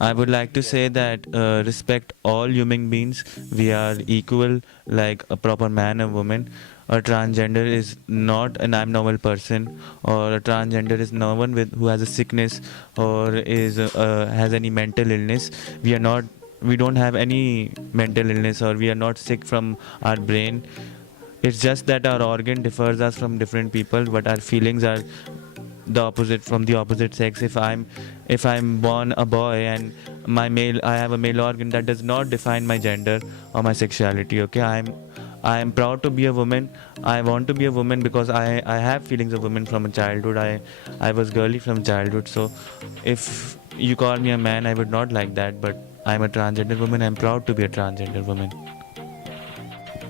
I would like to say that respect all human beings. We are equal, like a proper man and woman. A transgender is not an abnormal person, or a transgender is no one who has a sickness or is has any mental illness. We are not. We don't have any mental illness, or we are not sick from our brain. It's just that our organ differs us from different people, but our feelings are the opposite from the opposite sex. If I'm born a boy and I have a male organ, that does not define my gender or my sexuality. Okay, I am proud to be a woman. I want to be a woman because I have feelings of women from childhood. I was girly from childhood. So if you call me a man, I would not like that, but I'm a transgender woman. I'm proud to be a transgender woman.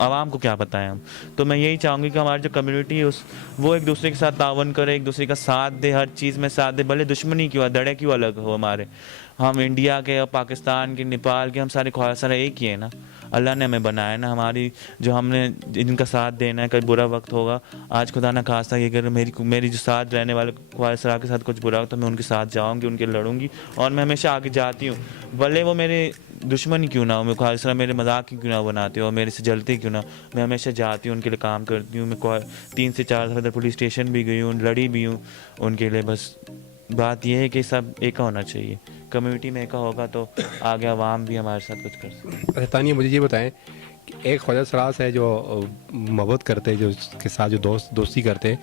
आवाम को क्या बताएं हम। तो मैं यही चाहूँगी कि हमारी जो कम्युनिटी है वो एक दूसरे के साथ तावन करे, एक दूसरे का साथ दे, हर चीज़ में साथ दे, भले दुश्मनी क्यों, दड़े क्यों अलग हो हमारे। हम इंडिया के और पाकिस्तान के, नेपाल के, हम सारे ख्वाहिशां एक ही है ना। अल्लाह ने हमें बनाया ना, हमारी जो हमने इनका साथ देना है, कभी बुरा वक्त होगा, आज खुदा ना खास्ता कि अगर मेरी जो साथ रहने वाले ख्वाहिशा के साथ कुछ बुरा हो तो मैं उनके साथ जाऊँगी, उनके लड़ूंगी, और मैं हमेशा आगे जाती हूँ, भले वो मेरे दुश्मन ही क्यों ना हो, मैं ख्वाहिशा मेरे मजाक ही क्यों ना बनाते हो और मेरे से जलते क्यों ना, मैं हमेशा जाती हूँ, उनके लिए काम करती हूँ। मैं 3 से 4 दफ़ा पुलिस स्टेशन भी गई हूँ, लड़ी भी हूँ उनके लिए। बस बात यह है कि सब एक होना चाहिए, कम्युनिटी में एक होगा तो आगे आवाम भी हमारे साथ कुछ कर सकती है। अच्छा तानिया, मुझे ये बताएं कि एक ख्वाजा सरास है जो मोहब्बत करते हैं, जो उसके साथ जो दोस्ती करते हैं,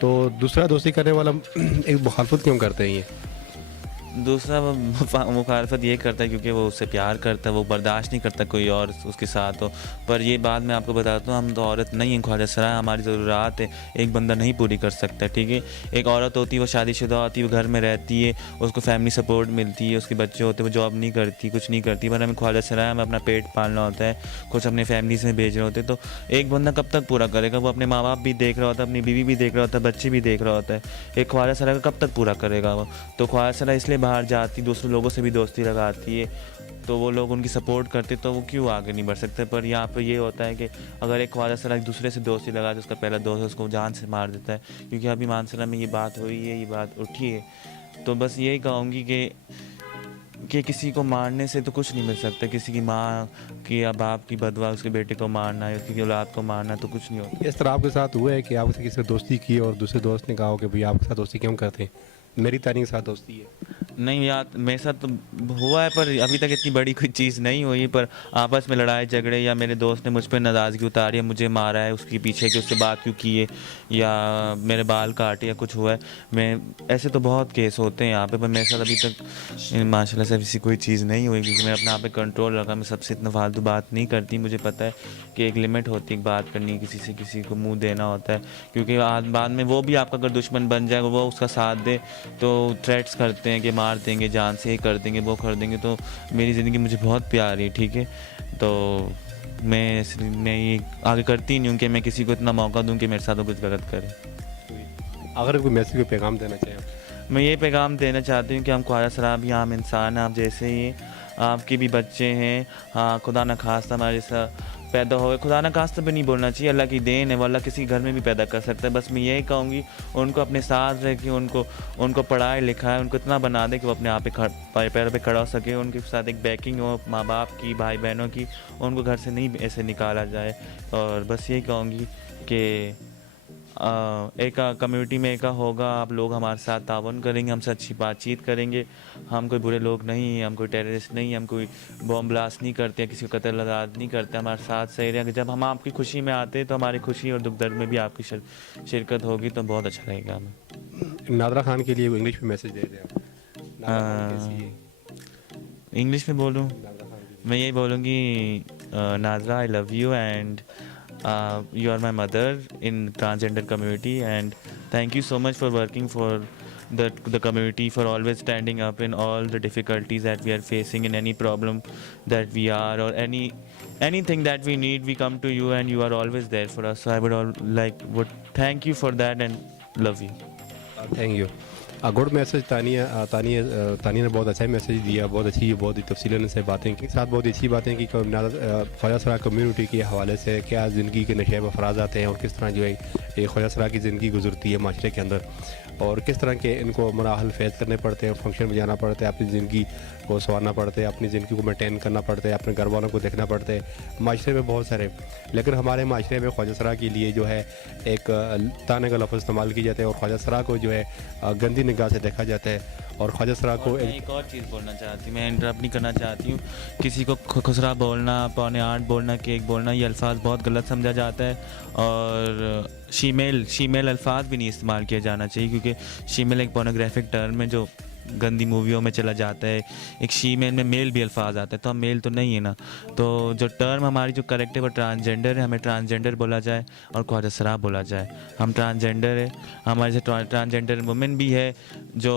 तो दूसरा दोस्ती करने वाला एक मुखालफत क्यों करते हैं ये? दूसरा मुखालफत ये करता है क्योंकि वो उससे प्यार करता है, वो बर्दाश्त नहीं करता कोई और उसके साथ हो। पर ये बात मैं आपको बताता हूँ, हम तो औरत नहीं हैं ख्वाजा सरा, हमारी ज़रूरत है एक बंदा नहीं पूरी कर सकता, ठीक है। एक औरत होती है, वो शादीशुदा होती है, वो घर में रहती है, उसको फैमिली सपोर्ट मिलती है, उसके बच्चे होते हैं, वो जॉब नहीं करती, कुछ नहीं करती, पर हमें ख्वाजा सरा है, हमें अपना पेट पालना होता है, कुछ अपने फैमिलीज़ में भेज रहे होते हैं। तो एक बंदा कब तक पूरा करेगा? वो अपने माँ बाप भी देख रहा होता है, अपनी बीवी भी देख रहा होता है, बच्चे भी देख रहा होता है, एक ख्वाजा सरा का कब तक पूरा करेगा वो? तो ख्वाजा सरा इसलिए बाहर जाती, दूसरे लोगों से भी दोस्ती लगाती है, तो वो लोग उनकी सपोर्ट करते, तो वो क्यों आगे नहीं बढ़ सकते। पर यहाँ पे ये होता है कि अगर एक ख्वाजा सरा एक दूसरे से दोस्ती लगा तो उसका पहला दोस्त उसको जान से मार देता है, क्योंकि अभी मानसरा में ये बात हुई है, ये बात उठी है। तो बस यही कहूँगी कि किसी को मारने से तो कुछ नहीं मिल सकता, किसी की माँ की या बाप की बदवा उसके बेटे को मारना है, उसकी औलाद को मारना, तो कुछ नहीं होता। इस तरह आपके साथ हुआ है कि आपसे किसी से दोस्ती की और दूसरे दोस्त ने कहा हो कि भाई आपके साथ दोस्ती क्यों करते हैं, मेरी तानी के साथ दोस्ती है? नहीं यार, मेरे साथ तो हुआ है, पर अभी तक इतनी बड़ी कोई चीज़ नहीं हुई। पर आपस में लड़ाई झगड़े, या मेरे दोस्त ने मुझ पर नाराज़गी उतारी है, मुझे मारा है उसके पीछे कि उससे बात क्यों की है, या मेरे बाल काटे, या कुछ हुआ है, मैं ऐसे तो बहुत केस होते हैं यहाँ पे, पर मेरे साथ अभी तक माशाल्लाह से ऐसी कोई चीज़ नहीं हुई, क्योंकि मैं अपने आप पे कंट्रोल रखा, मैं सबसे इतना फालतू बात नहीं करती। मुझे पता है कि एक लिमिट होती है बात करनी, किसी को मुँह देना होता है, क्योंकि बाद में वो भी आपका अगर दुश्मन बन जाए, वो उसका साथ दे तो थ्रेट्स करते हैं कि मार देंगे, जान से ही कर देंगे, वो कर देंगे। तो मेरी ज़िंदगी मुझे बहुत प्यारी है, ठीक है। तो मैं ये आगे करती नहीं हूँ कि मैं किसी को इतना मौका दूँ कि मेरे साथ वो कुछ गलत करे। अगर कोई मैसेज को पैगाम देना चाहें? मैं ये पैगाम देना चाहती हूँ कि हम ख्वाजा सरा भी आम इंसान हैं, आप जैसे ही, आपके भी बच्चे हैं, हाँ खुदा न खास्ता हमारे साथ पैदा हो, खुदा न खास्ता भी नहीं बोलना चाहिए, अल्लाह की देन है, वो अल्लाह किसी घर में भी पैदा कर सकता है। बस मैं यही कहूँगी उनको अपने साथ रह के उनको पढ़ाए लिखाए, उनको इतना बना दे कि वो अपने आप पे पैरों पे खड़ा हो सके, उनके साथ एक बैकिंग हो माँ बाप की, भाई बहनों की, उनको घर से नहीं ऐसे निकाला जाए। और बस यही कहूँगी कि एक कम्युनिटी में एक होगा, आप लोग हमारे साथ तावन करेंगे, हमसे अच्छी बातचीत करेंगे, हम कोई बुरे लोग नहीं हैं, हम कोई टेररिस्ट नहीं हैं, हम कोई बॉम्ब ब्लास्ट नहीं करते, किसी को कत्ल आज़ाद नहीं करते, हमारे साथ सही रहेंगे। जब हम आपकी खुशी में आते हैं तो हमारी खुशी और दुख दर्द में भी आपकी शिरकत होगी, तो बहुत अच्छा लगेगा हमें। नादरा खान के लिए वो इंग्लिश में मैसेज दे दें आप। नादरा खान कैसी है? इंग्लिश में बोलूँ? नादरा खान की। मैं यही बोलूँगी, Nazra I love you and you are my mother in transgender community, and thank you so much for working for the community, for always standing up in all the difficulties that we are facing, in any problem that we are, or anything that we need, we come to you and you are always there for us. So I would thank you for that and love you. Thank you. Good message Tania ने बहुत अच्छा message दिया, बहुत ही तफसीलन से बातें की, साथ बहुत अच्छी बातें की ख्वाजा सरा कम्युनिटी के हवाले से, क्या ज़िंदगी के नशे में अफराज आते हैं और किस तरह जो है एक ख्वाजा सरा की ज़िंदगी गुजरती है माशरे के अंदर, और किस तरह के इनको मराहल फेस करने पड़ते हैं, फंक्शन में जाना पड़ता है, अपनी ज़िंदगी को संवारना पड़ता है, अपनी ज़िंदगी को मेंटेन करना पड़ता है, अपने घर वालों को देखना पड़ता है। माशरे में बहुत सारे, लेकिन हमारे माशरे में ख्वाजा सरा के लिए जो है एक ताने का लफ्ज़ इस्तेमाल किया जाता है, और ख्वाजा सरा को जो है गंदी निगाह से देखा जाता है, और ख्वाजा सरा को एक और चीज़ बोलना चाहती हूँ, मैं इंटरप्ट नहीं करना चाहती हूँ, किसी को खुसरा बोलना, 7:45 बोलना, केक बोलना, ये अल्फाज बहुत गलत समझा जाता है, और शीमेल अल्फाज भी नहीं इस्तेमाल किया जाना चाहिए, क्योंकि शीमेल एक पोर्नोग्राफिक टर्म है जो गंदी मूवियों में चला जाता है। एक शीमेल में मेल भी अल्फाज आता है, तो हम मेल तो नहीं है ना। तो जो टर्म हमारी जो करेक्ट है वो ट्रांसजेंडर है, हमें ट्रांसजेंडर बोला जाए और ख्वाजा सरा बोला जाए। हम ट्रांसजेंडर है, हमारे से ट्रांसजेंडर वुमेन भी है जो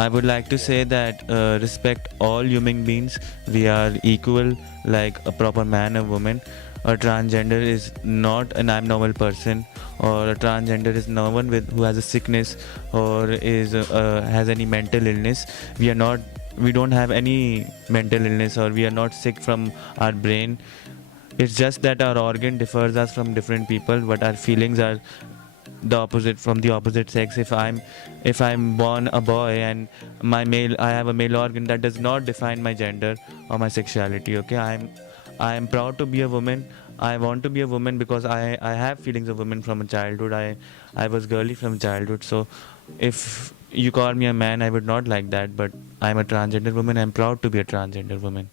I would like to say that respect all human beings. We are equal like a proper man and woman. A transgender is not an abnormal person, or a transgender is no one who has a sickness or is has any mental illness. We don't have any mental illness, or we are not sick from our brain. It's just that our organ differs us from different people, but our feelings are the opposite from the opposite sex. If I'm born a boy and I have a male organ, that does not define my gender or my sexuality. Okay, I am proud to be a woman. I want to be a woman because I have feelings of women from a childhood. I was girly from childhood. So if you call me a man, I would not like that, but I'm a transgender woman. I'm proud to be a transgender woman.